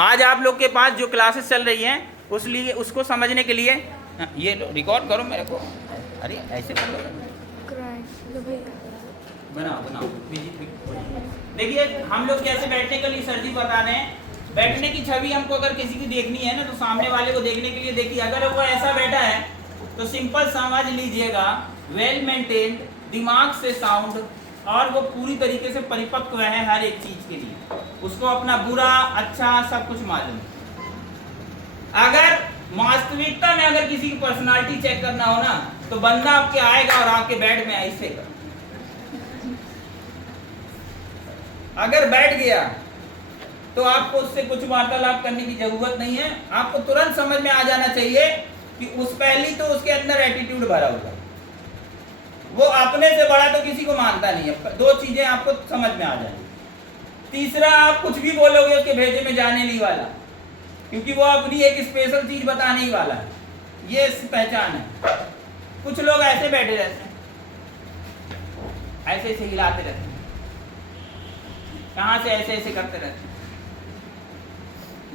आज आप लोग के पास जो क्लासेस चल रही हैं उसको समझने के लिए ये रिकॉर्ड करो मेरे को। अरे ऐसे कर लो, बनाओ। देखिए हम लोग कैसे बैठने के लिए सर जी बता रहे हैं। बैठने की छवि हमको अगर किसी की देखनी है ना, तो सामने वाले को देखने के लिए देखिए, अगर वो ऐसा बैठा है तो सिंपल समझ लीजिएगा वेल मेंटेन्ड, दिमाग से साउंड, और वो पूरी तरीके से परिपक्व है हर एक चीज के लिए, उसको अपना बुरा अच्छा सब कुछ मालूम। अगर वास्तविकता में अगर किसी की पर्सनालिटी चेक करना हो ना, तो बंदा आपके आएगा और आपके बेड में ऐसे कर, अगर बैठ गया तो आपको उससे कुछ वार्तालाप करने की जरूरत नहीं है। आपको तुरंत समझ में आ जाना चाहिए कि उस पहली तो उसके अंदर एटीट्यूड भरा हुआ, वो अपने से बड़ा तो किसी को मानता नहीं है। दो चीजें आपको समझ में आ जाएंगी। तीसरा, आप कुछ भी बोलोगे उसके भेजे में जाने नहीं वाला, क्योंकि वो अपनी एक स्पेशल चीज बताने ही वाला है। ये पहचान है। कुछ लोग ऐसे बैठे रहते हैं, ऐसे ऐसे हिलाते रहते हैं, कहां से ऐसे ऐसे करते रहते हैं।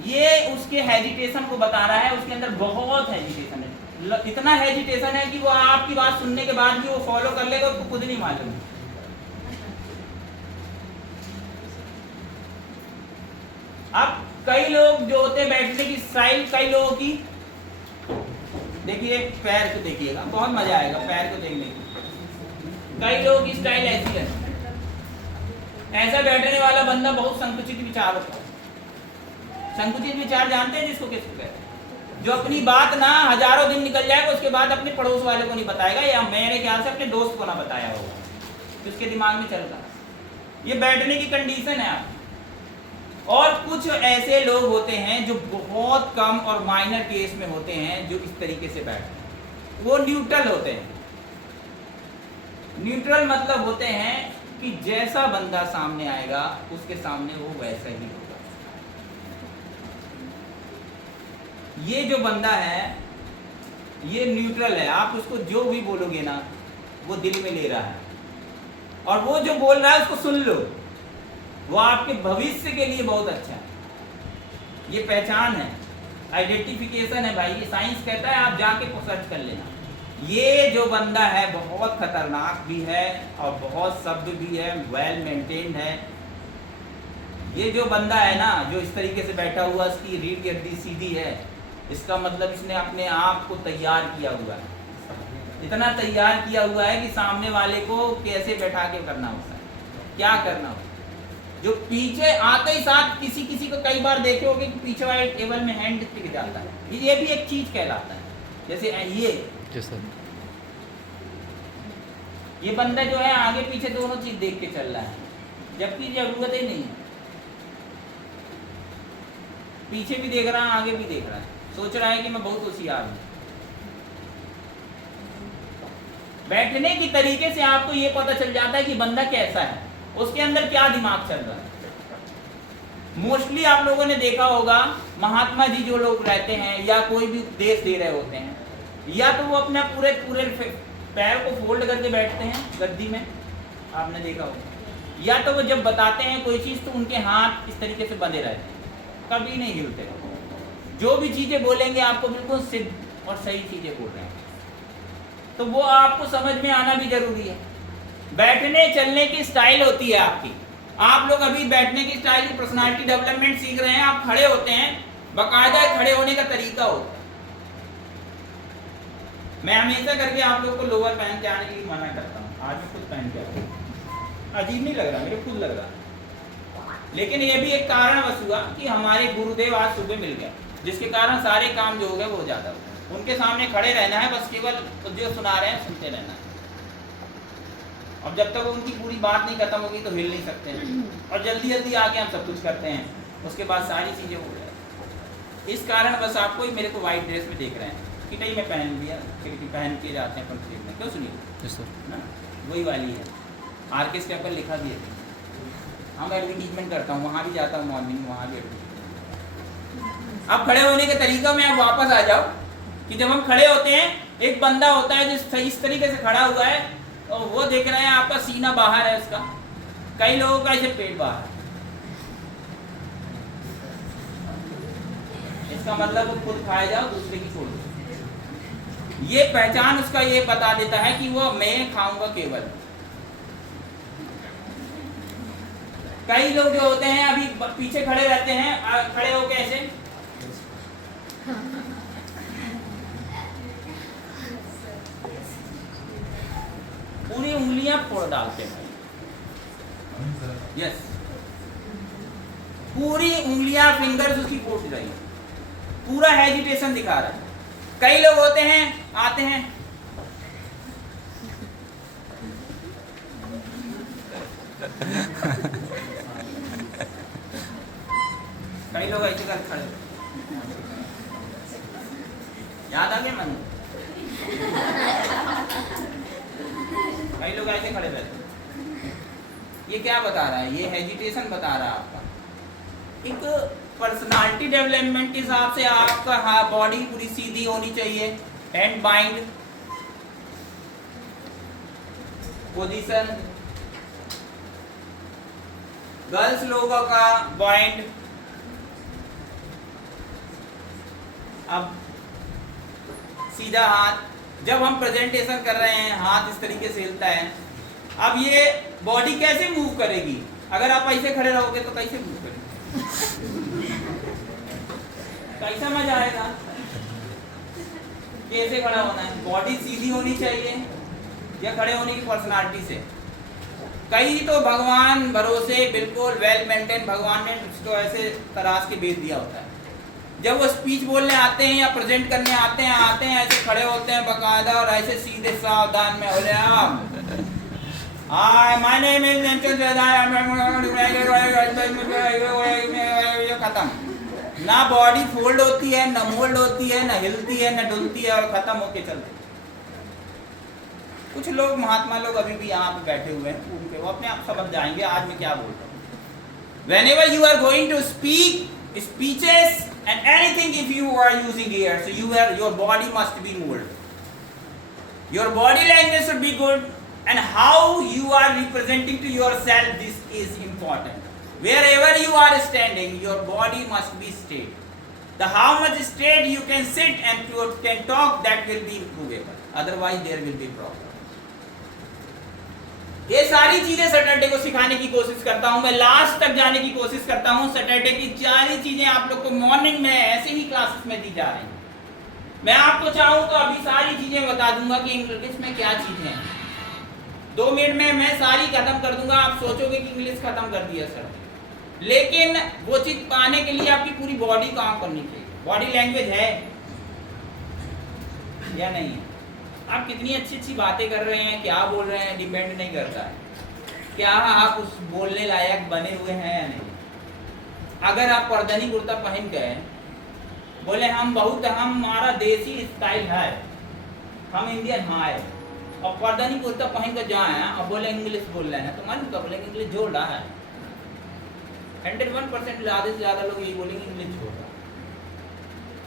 ये उसके हेजिटेशन को बता रहा है, उसके अंदर बहुत हेजिटेशन है। इतना हेजिटेशन है कि वो आपकी बात सुनने के बाद भी वो फॉलो कर लेगा, उसको खुद नहीं मालूम। अब कई लोग जो होते हैं बैठने की स्टाइल, कई लोगों की देखिए, पैर को देखिएगा, बहुत मजा आएगा पैर को देखने की। कई लोगों की स्टाइल ऐसी है, ऐसा बैठने वाला बंदा बहुत संकुचित विचार होता है। संकुचित विचार जानते हैं जिसको किसको कहते हैं? जो अपनी बात ना हजारों दिन निकल जाएगा, उसके बाद अपने पड़ोस वाले को नहीं बताएगा, या मेरे ख्याल से अपने दोस्त को ना बताया होगा, उसके दिमाग में चलता। ये बैठने की कंडीशन है आप। और कुछ ऐसे लोग होते हैं जो बहुत कम और माइनर केस में होते हैं, जो इस तरीके से बैठते हैं। वो न्यूट्रल होते हैं। न्यूट्रल मतलब होते हैं कि जैसा बंदा सामने आएगा उसके सामने वो वैसा ही होगा। ये जो बंदा है ये न्यूट्रल है। आप उसको जो भी बोलोगे ना, वो दिल में ले रहा है, और वो जो बोल रहा है उसको सुन लो, वो आपके भविष्य के लिए बहुत अच्छा है। ये पहचान है, आइडेंटिफिकेशन है भाई। ये साइंस कहता है, आप जाके सर्च कर लेना। ये जो बंदा है बहुत खतरनाक भी है और बहुत सभ्य भी है, वेल मेंटेन्ड है। ये जो बंदा है ना, जो इस तरीके से बैठा हुआ, इसकी रीढ़ की हड्डी सीधी है, इसका मतलब इसने अपने आप को तैयार किया हुआ है। इतना तैयार किया हुआ है कि सामने वाले को कैसे बैठा के करना होता है, क्या करना होता है। जो पीछे आते ही साथ किसी को कई बार देखे होंगे कि पीछे वाले टेबल में हैंड टिक जाता है, ये भी एक चीज कहलाता है। जैसे ये बंदा जो है आगे पीछे दोनों चीज देख के चल रहा है, जबकि जरूरत ही नहीं है। पीछे भी देख रहा है, आगे भी देख रहा है, सोच रहा है कि मैं बहुत होशियार हूं। बैठने की तरीके से आपको ये पता चल जाता है कि बंदा कैसा है, उसके अंदर क्या दिमाग चल रहा है। मोस्टली आप लोगों ने देखा होगा, महात्मा जी जो लोग रहते हैं या कोई भी उपदेश दे रहे होते हैं, या तो वो अपना पूरे पैर को फोल्ड करके बैठते हैं गद्दी में, आपने देखा होगा, या तो वो जब बताते हैं कोई चीज़ तो उनके हाथ इस तरीके से बंधे रहते हैं, कभी नहीं हिलते। जो भी चीज़ें बोलेंगे आपको बिल्कुल सिद्ध और सही चीज़ें बोल रहे हैं, तो वो आपको समझ में आना भी जरूरी है। बैठने चलने की स्टाइल होती है आपकी। आप लोग अभी बैठने की स्टाइल की पर्सनालिटी डेवलपमेंट सीख रहे हैं। आप खड़े होते हैं, बाकायदा खड़े होने का तरीका होता है। मैं हमेशा करके आप लोग को लोअर पहन के आने के लिए मना करता हूँ। आज मैं खुद पहन के आता, अजीब नहीं लग रहा, मेरे खुद लग रहा। लेकिन ये भी एक कारणवश हुआ कि हमारे गुरुदेव आज सुबह मिल गए, जिसके कारण सारे काम जो हो गए वो हो जाता है। उनके सामने खड़े रहना है, बस केवल जो सुना रहे हैं सुनते रहना है। और जब तक उनकी पूरी बात नहीं खत्म होगी तो हिल नहीं सकते हैं। और जल्दी जल्दी आके हम सब कुछ करते हैं, उसके बाद सारी चीज़ें हो जाए। इस कारण बस आपको ही मेरे को वाइट ड्रेस में देख रहे हैं, किटाई में पहन लिया, किटाई पहन के जाते हैं पंक्ति में। क्यों सुनिए ना, वही वाली है, आरकेएस पेपर लिखा दिए थे। हाँ मैं एडवर्टीजमेंट करता हूँ, वहाँ भी जाता हूँ मॉर्निंग, वहाँ भी एडवर्टीजमेंट। अब खड़े होने के तरीका में आप वापस आ जाओ कि जब हम खड़े होते हैं, एक बंदा होता है जो इस तरीके से खड़ा हुआ है, और वो देख रहे हैं आपका सीना बाहर है उसका, कई लोगों का ऐसे पेट बाहर। इसका मतलब वो खुद खाए जाओ, दूसरे की छोड़ दो। ये पहचान उसका ये बता देता है कि वो मैं खाऊंगा केवल। कई लोग जो होते हैं अभी पीछे खड़े रहते हैं, खड़े हो कैसे, पूरी उंगलियां फोड़ डालते हैं। यस, पूरी उंगलियां, फिंगर्स उसकी फोड़ रही, पूरा हेजिटेशन दिखा रहा है। कई लोग होते हैं आते हैं, कई लोग ऐसे कर खड़े, याद आ गया मन, कई लोग ऐसे खड़े रहते। ये क्या बता रहा है? ये हेजिटेशन बता रहा है आपका। एक पर्सनालिटी डेवलपमेंट के हिसाब से आपका बॉडी पूरी सीधी होनी चाहिए, हैंड बाइंड पोजीशन, गर्ल्स लोगों का बाइंड। अब सीधा हाथ, जब हम प्रेजेंटेशन कर रहे हैं हाथ इस तरीके से हिलता है। अब ये बॉडी कैसे मूव करेगी? अगर आप ऐसे खड़े रहोगे तो कैसे मूव करेगी? कैसा मजा आएगा? कैसे खड़ा होना है? बॉडी सीधी होनी चाहिए या खड़े होने की पर्सनालिटी से। कई तो भगवान भरोसे बिल्कुल वेल मेंटेन, भगवान ने उसको ऐसे तराश के भेज दिया होता है। जब वो स्पीच बोलने आते हैं या प्रेजेंट करने आते हैं ऐसे खड़े होते हैं बकायदा और ऐसे सीधे सावधान में बोले आप माय नेम इज खत्म। ना बॉडी फोल्ड होती है, ना मोल्ड होती है, ना हिलती है, ना डुलती है और खत्म होके चलते। कुछ लोग महात्मा लोग अभी भी यहाँ पे बैठे हुए हैं, उनके वो अपने आप समझ जाएंगे आज मैं क्या बोल रहा हूँ। Whenever you are going to speak speeches and anything, if you are using ear, so your body must be molded. Your body language should be good, and how you are representing to yourself, this is important. Wherever you are standing, your body must be straight. The how much straight you can sit and can talk, that will be improvable. Otherwise, there will be problem. ये सारी चीजें Saturday को सिखाने की कोशिश करता हूं मैं, लास्ट तक जाने की कोशिश करता हूं। सैटरडे की सारी चीजें आप लोग को मॉर्निंग में ऐसे ही क्लासेस में दी जा रही हैं। मैं आपको चाहूं तो अभी सारी चीजें बता दूंगा कि इंग्लिश में क्या चीजें हैं। 2 मिनट में मैं सारी खत्म कर दूंगा। आप सोचोगे कि इंग्लिश खत्म कर दिया सर, लेकिन वो चीज पाने के लिए आपकी पूरी बॉडी काम करनी चाहिए। बॉडी लैंग्वेज है या नहीं है? आप कितनी अच्छी अच्छी बातें कर रहे हैं, क्या बोल रहे हैं, डिपेंड नहीं करता है क्या आप उस बोलने लायक बने हुए हैं या नहीं। अगर आप पर्दनी कुर्ता पहन के बोले हमारा देसी स्टाइल है, हम इंडियन है, और पर्दनी कुर्ता पहन कर जाए और बोले इंग्लिश बोल रहे हैं, तो मन तो बोलेंगे इंग्लिश जोड़ रहा है। 101% ज़्यादा से ज़्यादा लोग यही बोलेंगे इंग्लिश छोड़ रहा।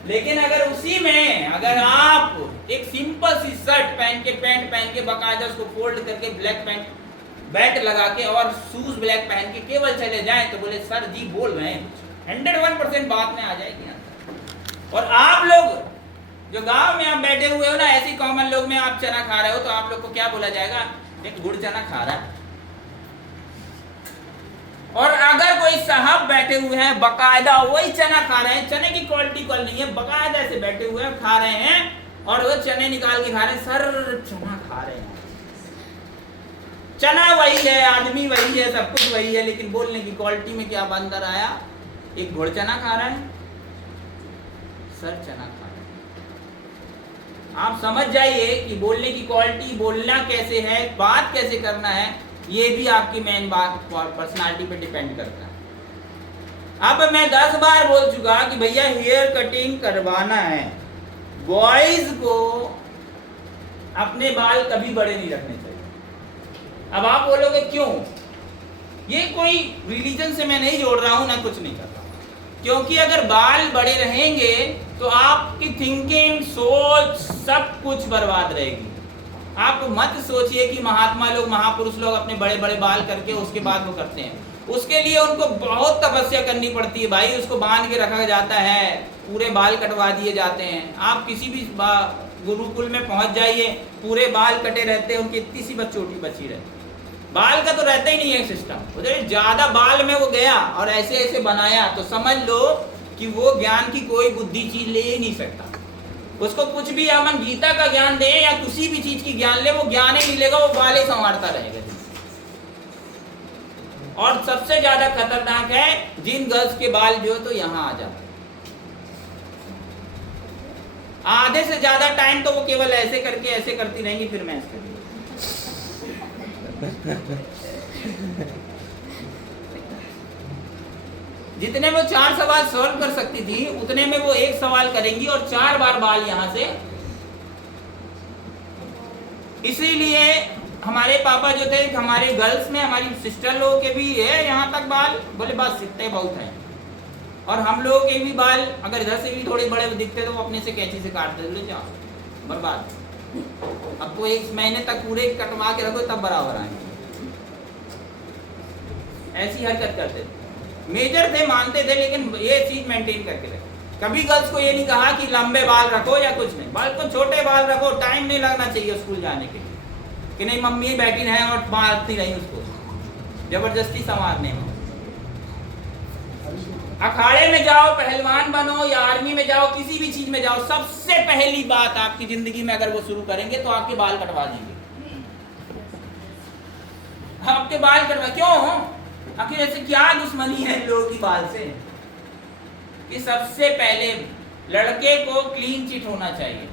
लेकिन अगर उसी में अगर आप एक सिंपल सी शर्ट पहन के, पैंट पहन के, बकायदा उसको फोल्ड करके, ब्लैक पैंट बैट लगा के और शूज ब्लैक पहन के केवल चले जाएं तो बोले सर जी बोल रहे हैं, 101% बात में आ जाएगी। और आप लोग जो गांव में आप बैठे हुए हो ना, ऐसी कॉमन लोग में आप चना खा रहे हो तो आप लोग को क्या बोला जाएगा? एक गुड़ चना खा रहा है। और अगर कोई साहब बैठे हुए हैं बकायदा वही चना खा रहे हैं, चने की क्वालिटी कल नहीं है, बकायदा से बैठे हुए हैं खा रहे हैं और वो चने निकाल के खा रहे हैं, सर चना खा रहे हैं। चना वही है, आदमी वही है, सब कुछ वही है, लेकिन बोलने की क्वालिटी में क्या अंतर आया? एक गुड़ चना खा रहा है, सर चना खा रहे हैं। आप समझ जाइए कि बोलने की क्वालिटी, बोलना कैसे है, बात कैसे करना है, ये भी आपकी मेन बात पर्सनालिटी पे डिपेंड करता है। अब मैं 10 बार बोल चुका कि भैया हेयर कटिंग करवाना है, बॉयज को अपने बाल कभी बड़े नहीं रखने चाहिए। अब आप बोलोगे क्यों? ये कोई रिलीजन से मैं नहीं जोड़ रहा हूं, ना कुछ नहीं कर रहा, क्योंकि अगर बाल बड़े रहेंगे तो आपकी थिंकिंग, सोच सब कुछ बर्बाद रहेगी। आप मत सोचिए कि महात्मा लोग, महापुरुष लोग अपने बड़े बड़े बाल करके उसके बाद वो करते हैं। उसके लिए उनको बहुत तपस्या करनी पड़ती है भाई, उसको बांध के रखा जाता है, पूरे बाल कटवा दिए जाते हैं। आप किसी भी गुरुकुल में पहुंच जाइए, पूरे बाल कटे रहते हैं, उनकी इतनी सी छोटी बची रहती, बाल का तो रहता ही नहीं है सिस्टम। ज्यादा बाल में वो गया और ऐसे ऐसे बनाया तो समझ लो कि वो ज्ञान की कोई बुद्धि चीज ले ही नहीं सकता। उसको कुछ भी हम गीता का ज्ञान दे या किसी भी चीज की ज्ञान ले, वो ज्ञान ही मिलेगा, वो बाल ही संवारता रहेगा। और सबसे ज्यादा खतरनाक है जिन गर्ल्स के बाल जो तो यहाँ आ जाते, आधे से ज्यादा टाइम तो वो केवल ऐसे करके ऐसे करती रहेंगी, फिर मैं इसके जितने में 4 सवाल सॉल्व कर सकती थी उतने में वो 1 सवाल करेंगी और 4 बार बाल यहां से। इसीलिए हमारे पापा जो थे, हमारे गर्ल्स में, हमारी सिस्टर लोगों के भी है यहाँ तक बाल, बोले बस इतने बहुत है। और हम लोगों के भी बाल अगर इधर से भी थोड़े बड़े दिखते तो वो अपने से कैंची से काट देते, जाओ बर्बाद। अब तो 1 महीने तक पूरे कटवा के रखो तब बराबर आएंगे। ऐसी हरकत करते थे, मेजर थे, मानते थे, लेकिन ये चीज मेंटेन करके रखे। कभी गर्ल्स को ये नहीं कहा कि लंबे बाल रखो या कुछ नहीं, बाल को छोटे बाल रखो, टाइम नहीं लगना चाहिए स्कूल जाने के लिए, कि नहीं मम्मी बैठी है और मारती रही उसको जबरदस्ती संवारने में। अखाड़े में जाओ, पहलवान बनो या आर्मी में जाओ, किसी भी चीज में जाओ, सबसे पहली बात आपकी जिंदगी में अगर वो शुरू करेंगे तो आपके बाल कटवा देंगे। आपके बाल कटवा क्यों? आखिर ऐसे क्या दुश्मनी है लोगों की बाल से? कि सबसे पहले लड़के को क्लीन चिट होना चाहिए।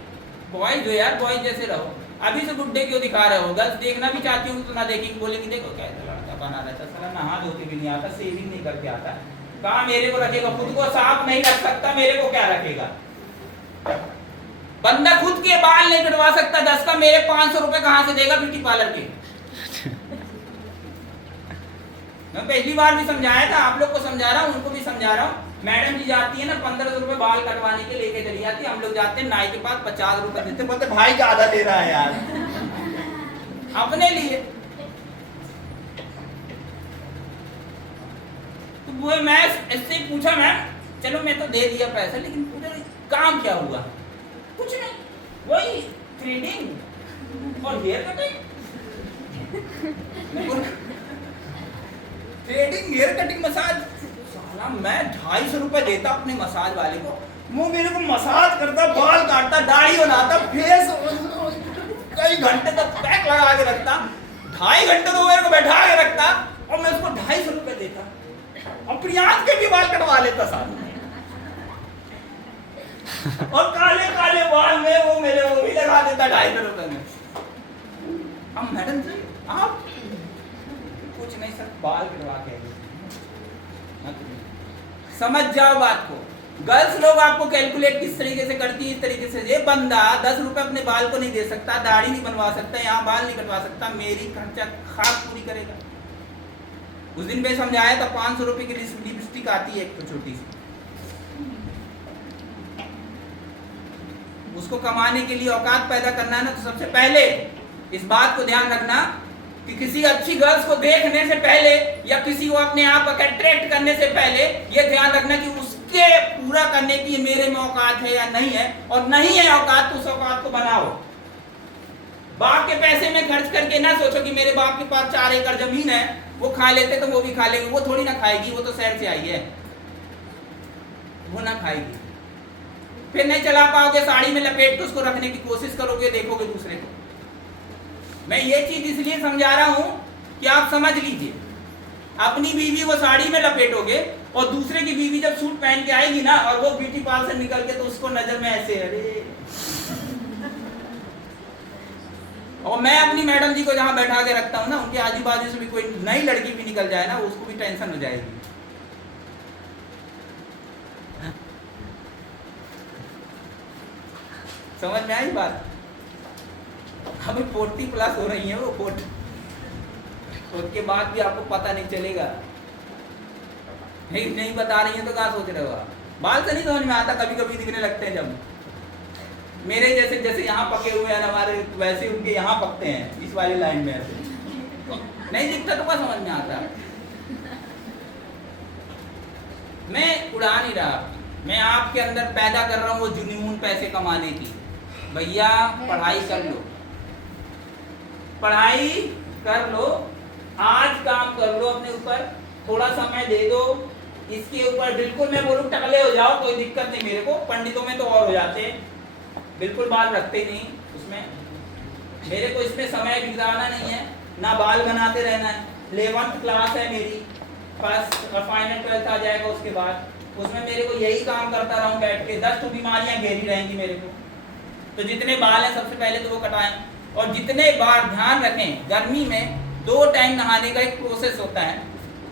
बॉयज जो यार बॉयज जैसे रहो, अभी से गुड्डे क्यों दिखा रहे हो? गर्ल्स देखना भी चाहती हूँ तो ना देखेंगे, बोलेंगे देखो कैसा लड़का बना रहता, साला नहा धोते भी नहीं आता, सेविंग नहीं करके आता, कहाँ मेरे को रखेगा? खुद को साफ नहीं रख सकता, मेरे को क्या रखेगा? बंदा खुद के बाल नहीं कटवा सकता 10 का, मेरे 500 रुपए कहाँ से देगा ब्यूटी पार्लर के? मैं पहली बार भी समझाया था, आप लोग को समझा रहा हूँ, उनको भी समझा रहा हूँ। मैडम जी जाती है ना 1500 रुपए बाल कटवाने के लेके चली जाती है, हम लोग जाते हैं नाई के पास 50 रुपए देते, बोलते भाई ज्यादा दे रहा है यार अपने लिए। तो वो मैं इससे पूछा, मैम चलो मैं तो दे दिया पैसा, लेकिन पूछा काम क्या हुआ? कुछ नहीं, वही थ्रेडिंग और hair cutting. Threading, hair cutting, massage. साला मैं 250 रुपए देता अपने मसाज वाले को, वो मेरे को मसाज करता, बाल काटता, दाढ़ी बनाता, फेस कई घंटे तक पैक लगा के रखता, 2.5 घंटे तो मेरे को बैठा के रखता, और मैं उसको 250 रुपए देता। और प्रियांश के भी बाल कटवा लेता साथ में, और काले काले बाल में वो मेरे वो भी लगा देता 250 रुपए में। अब मैडम जी आप कुछ नहीं सर, बाल कटवा के समझ जाओ बात को। गर्ल्स लोग आपको कैलकुलेट किस तरीके से करती है, इस तरीके से, ये बंदा 10 रुपए अपने बाल को नहीं दे सकता, दाढ़ी नहीं बनवा सकता, यहाँ बाल नहीं कटवा सकता, मेरी खर्चा खास पूरी करेगा। उस दिन मैं समझाया था 500 रुपए की लिपस्टिक आती है एक तो छोटी सी, उसको कमाने के लिए औकात पैदा करना है ना, तो सबसे पहले इस बात को ध्यान रखना कि किसी अच्छी गर्ल्स को देखने से पहले या किसी को अपने आप अट्रैक्ट करने से पहले ये ध्यान रखना कि उसके पूरा करने की मेरे में औकात है या नहीं है, और नहीं है औकात तो उस औकात को बनाओ। बाप के पैसे में खर्च करके ना सोचो कि मेरे बाप के पास 4 एकड़ जमीन है, वो खा लेते तो वो भी खा लेंगे, वो थोड़ी ना खाएगी, वो तो शहर से आई है, वो ना खाएगी। फिर नहीं चला पाओगे, साड़ी में लपेट के उसको रखने की कोशिश करोगे, देखोगे दूसरे को। मैं ये चीज इसलिए समझा रहा हूं कि आप समझ लीजिए, अपनी बीवी वो साड़ी में लपेटोगे और दूसरे की बीवी जब सूट पहन के आएगी ना और वो ब्यूटी पार्लर से निकल के, तो उसको नजर में ऐसे, अरे। और मैं अपनी मैडम जी को जहां बैठा के रखता हूं ना, उनके आजू बाजू से भी कोई नई लड़की भी निकल जाए ना, उसको भी टेंशन हो जाएगी। समझ में आई बात? अभी 40+ हो रही है वो 40, उसके बाद भी आपको पता नहीं चलेगा। नहीं बता रही है तो क्या सोच रहे हो आप? बाल से नहीं समझ में आता, कभी कभी दिखने लगते हैं जब मेरे जैसे, जैसे यहाँ पके हुए हैं हमारे, वैसे उनके यहाँ पकते हैं इस वाली लाइन में, ऐसे नहीं दिखता तो क्या समझ में आता है? मैं उड़ा नहीं रहा, मैं आपके अंदर पैदा कर रहा हूँ वो जुनून पैसे कमाने की। भैया पढ़ाई कर लो, पढ़ाई कर लो, आज काम कर लो अपने ऊपर, थोड़ा समय दे दो इसके ऊपर। बिल्कुल मैं बोलूँ टकले हो जाओ, कोई दिक्कत नहीं मेरे को, पंडितों में तो और हो जाते हैं, बिल्कुल बाल रखते नहीं उसमें। मेरे को इसमें समय बिगाड़ना नहीं है, ना बाल बनाते रहना है। 11th क्लास है मेरी, फर्स्ट और फाइनल 12th आ जाएगा उसके बाद, उसमें मेरे को यही काम करता रहूं बैठ के, 10 तो बीमारियां घेरी रहेंगी मेरे को। तो जितने बाल हैं सबसे पहले तो वो कटाएं, और जितने बार ध्यान रखें, गर्मी में 2 टाइम नहाने का एक प्रोसेस होता है,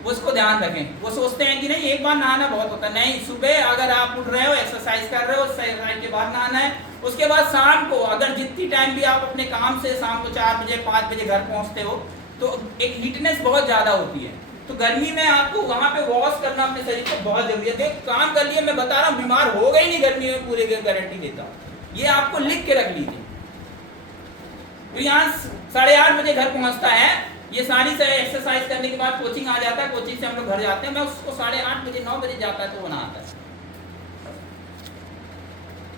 उसको ध्यान रखें। वो सोचते हैं कि नहीं एक बार नहाना बहुत होता है, नहीं, सुबह अगर आप उठ रहे हो एक्सरसाइज कर रहे हो, एक्सरसाइज के बाद नहाना है, उसके बाद शाम को अगर जितनी टाइम भी आप अपने काम से शाम को 4 बजे 5 बजे घर पहुंचते हो तो एक हीटनेस बहुत ज़्यादा होती है, तो गर्मी में आपको वहाँ पे वॉश करना अपने शरीर को बहुत जरूरी है। देख काम कर लिए, मैं बता रहा हूँ बीमार हो गई नहीं गर्मी में, पूरे गारंटी देता हूँ, ये आपको लिख के रख लीजिए। तो यहाँ 8:30 बजे घर पहुँचता है, ये सारी से एक्सरसाइज करने के बाद कोचिंग आ जाता है, कोचिंग से हम लोग घर जाते हैं, मैं उसको 8:30 बजे 9 बजे जाता है तो वो नहाता है,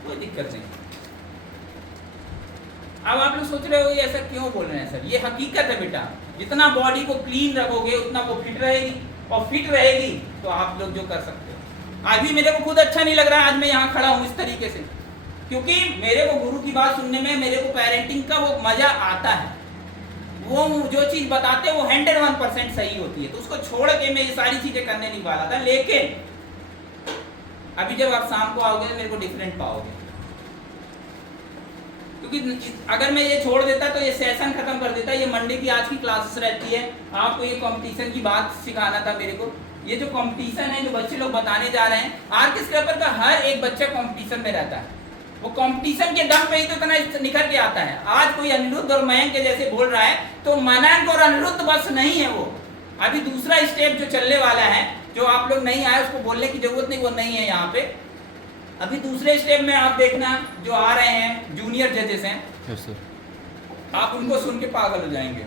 कोई दिक्कत नहीं। अब आप लोग सोच रहे हो ये ऐसा क्यों बोल रहे हैं सर, ये हकीकत है बेटा, जितना बॉडी को क्लीन रखोगे उतना वो फिट रहेगी, और फिट रहेगी तो आप लोग जो कर सकते हो। आज भी मेरे को खुद अच्छा नहीं लग रहा है, आज मैं यहाँ खड़ा हूँ इस तरीके से, क्योंकि मेरे को गुरु की बात सुनने में, मेरे को पेरेंटिंग का वो मजा आता है, वो जो चीज बताते हैं वो 101% सही होती है, तो उसको छोड़ के मैं ये सारी चीजें करने नहीं वाला था। लेकिन अभी जब आप शाम को आओगे तो मेरे को डिफरेंट पाओगे, क्योंकि अगर मैं ये छोड़ देता तो ये सेशन खत्म कर देता। ये मंडे की आज की क्लासेस रहती है, आपको ये कंपटीशन की बात सिखाना था मेरे को। ये जो कंपटीशन है जो बच्चे लोग बताने जा रहे हैं, आर.के. स्क्रैपर का हर एक बच्चा कंपटीशन में रहता है, वो कंपटीशन के दम पे ही तो इतना निखर के आता है। आज कोई अनिरुद्ध और मयंक के जैसे बोल रहा है, तो मयंक और अनिरुद्ध बस नहीं है, वो अभी दूसरा स्टेप जो चलने वाला है, जो आप लोग नहीं आए उसको बोलने की जरूरत नहीं, वो नहीं है यहाँ पे। अभी दूसरे स्टेप में आप देखना जो आ रहे हैं जूनियर जजेस हैं, yes, आप उनको सुन के पागल हो जाएंगे,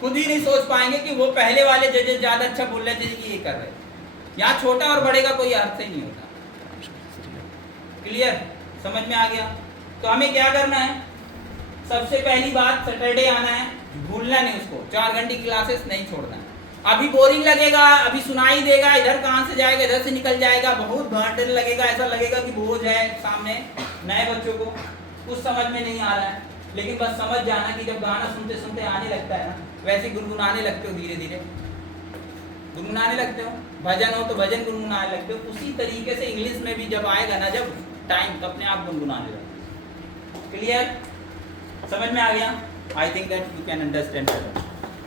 खुद ही नहीं सोच पाएंगे कि वो पहले वाले जजेस ज्यादा अच्छा बोल रहे थे कि ये कर रहे। यहाँ छोटा और बड़े का कोई अर्थ ही नहीं होता। क्लियर, समझ में आ गया? तो हमें क्या करना है, सबसे पहली बात सैटरडे आना है, भूलना नहीं उसको, 4 घंटे की क्लासेस नहीं छोड़ना है। अभी बोरिंग लगेगा, अभी सुनाई देगा, इधर कहाँ से जाएगा, इधर से निकल जाएगा, बहुत घंटे लगेगा, ऐसा लगेगा कि बोझ है सामने नए बच्चों को, कुछ समझ में नहीं आ रहा है। लेकिन बस समझ जाना कि जब गाना सुनते सुनते आने लगता है ना, वैसे गुनगुनाने लगते हो, धीरे धीरे गुनगुनाने लगते हो, भजन हो तो भजन गुनगुनाने लगते हो, उसी तरीके से इंग्लिश में भी जब आएगा ना जब टाइम, तो अपने आप गुनगुनाने लगते। क्लियर, समझ में आ गया? I think that you can understand.